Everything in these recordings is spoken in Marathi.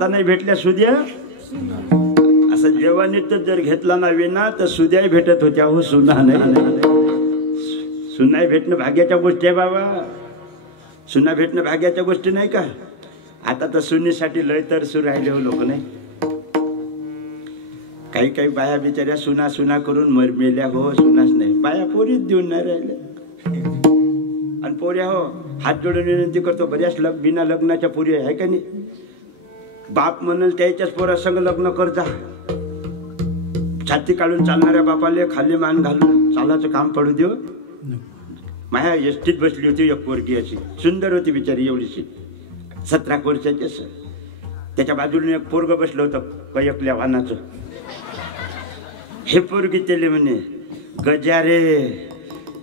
आता नाही भेटल्या सुद्या असं जेवणीत जर घेतला नव्हे ना तर सुद्याही भेटत होत्या हो सुना नाही सुनाही भेटणं भाग्याच्या गोष्टी आहे बाबा सुना भेटणं भाग्याच्या गोष्टी नाही का आता तर सुनीसाठी लय तर सुरू राहिले हो लोक नाही काही काही बाया बिचाऱ्या सुना सुना करून मेल्या हो सुनाच नाही बाया पोरीच देऊन नाही राहिल्या आणि पोऱ्या हो हात जोडून विनंती करतो बऱ्याच बिना लग्नाच्या पोरी आहे का नाही बाप म्हणाल त्याच्याच पोरासंग लग्न करता छाती काढून चालणाऱ्या बापाले खाली मान घालून चालायचं काम पडू देऊ माया एसटीत बसली होती एक पोरगी अशी सुंदर होती बिचारी एवढीशी 17 वर्षाची असं त्याच्या बाजूने एक पोरग बसलं होतं कयकल्या वाहनाचं हे पोरगी तेले म्हणे गजारे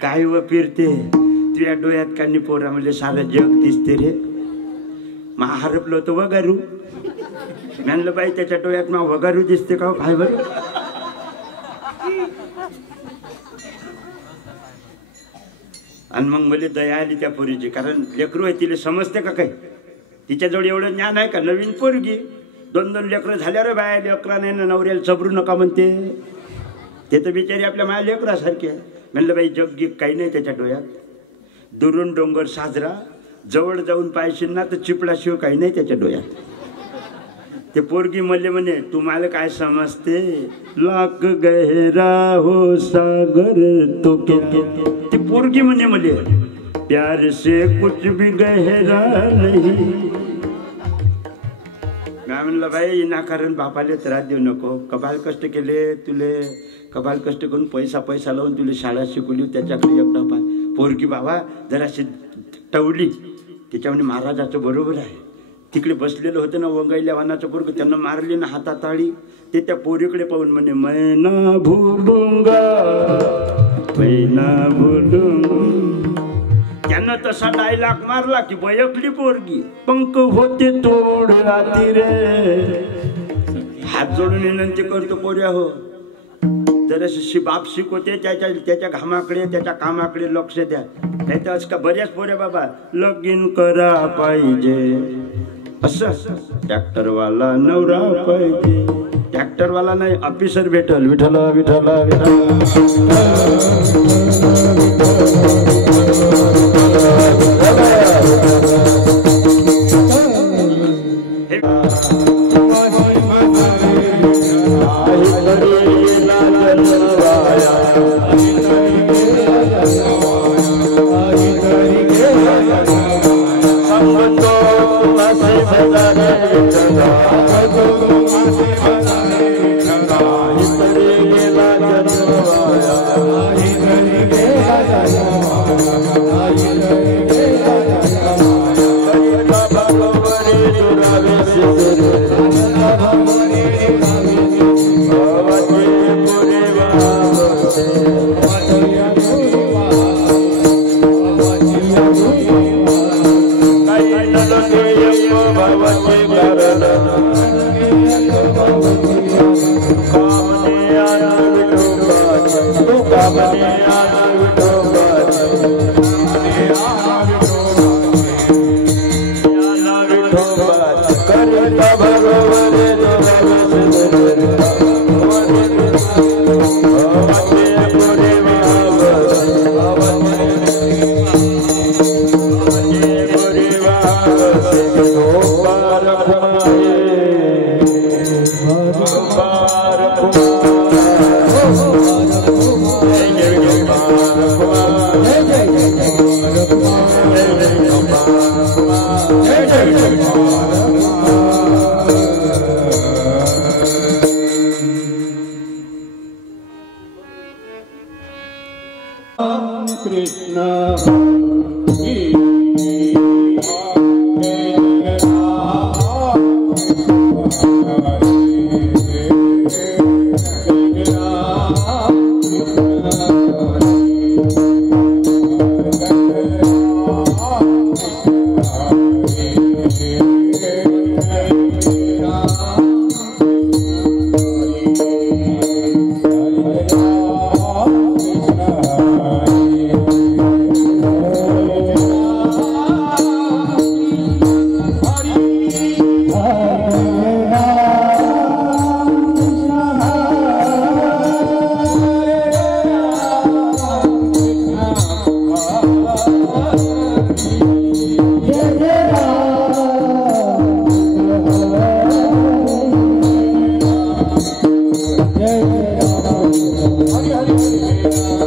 काय व फिरते तुझ्या डोळ्यात कानी पोरा म्हणजे सारं जग दिसते रे मा हरपलं होतं वगारू म्हणलं बाई त्याच्या डोळ्यात मा वगारू दिसते का काय बरं आणि मग मला दया आली त्या पोरीची कारण लेकरू आहे तिला समजते का काही तिच्याजवळ एवढं ज्ञान आहे का नवीन पोरगी 2-2 लेकरं झाल्यावर बाया लेकरा नाही ना नवऱ्याला चबरू नका म्हणते ते तर बिचारी आपल्या माया लेकरासारखे आहे म्हणलं बाई जग काही नाही त्याच्या डोळ्यात दुरून डोंगर साजरा जवळ जाऊन पाहिशील ना तर चिपळाशिव काही नाही त्याच्या डोळ्यात ते पोरगी मले म्हणे तुम्हाला काय समजते लाख गहरा हो सागर तो ती पोरगी म्हणे मले प्यार से कुछ भी गहरा नहीं मी म्हणलं बाई विनाकारण बापाले त्रास देऊ नको कबाल कष्ट केले तुले कबाल कष्ट करून पैसा लावून तुला शाळा शिकवली त्याच्याकडे एकदा पाय पोरगी बाबा जराशी टवली त्याच्यामध्ये महाराजाचं बरोबर आहे तिकडे बसलेलं होतं ना वंगाईल्या वाहनाचं पोरग त्यांना मारली ना हाताताळी ते त्या पोरीकडे पाहून म्हणे मैना भूलूंगा मैना भूलूंगा त्यांना तसा डायलॉग मारला की बयकली पोरगी पंख होते तोड राती रे हात जोडून विनंती करतो पोऱ्या हो जरा बाप शिकवते त्याच्या घामाकडे त्याच्या कामाकडे लक्ष द्या नाही तर का बऱ्याच पोऱ्या बाबा लगीन करा पाहिजे असं ट्रॅक्टरवाला नवरा पाहिजे ट्रॅक्टरवाला नाही ऑफिसर भेटल विठला विठला Hare हरी हरी हरी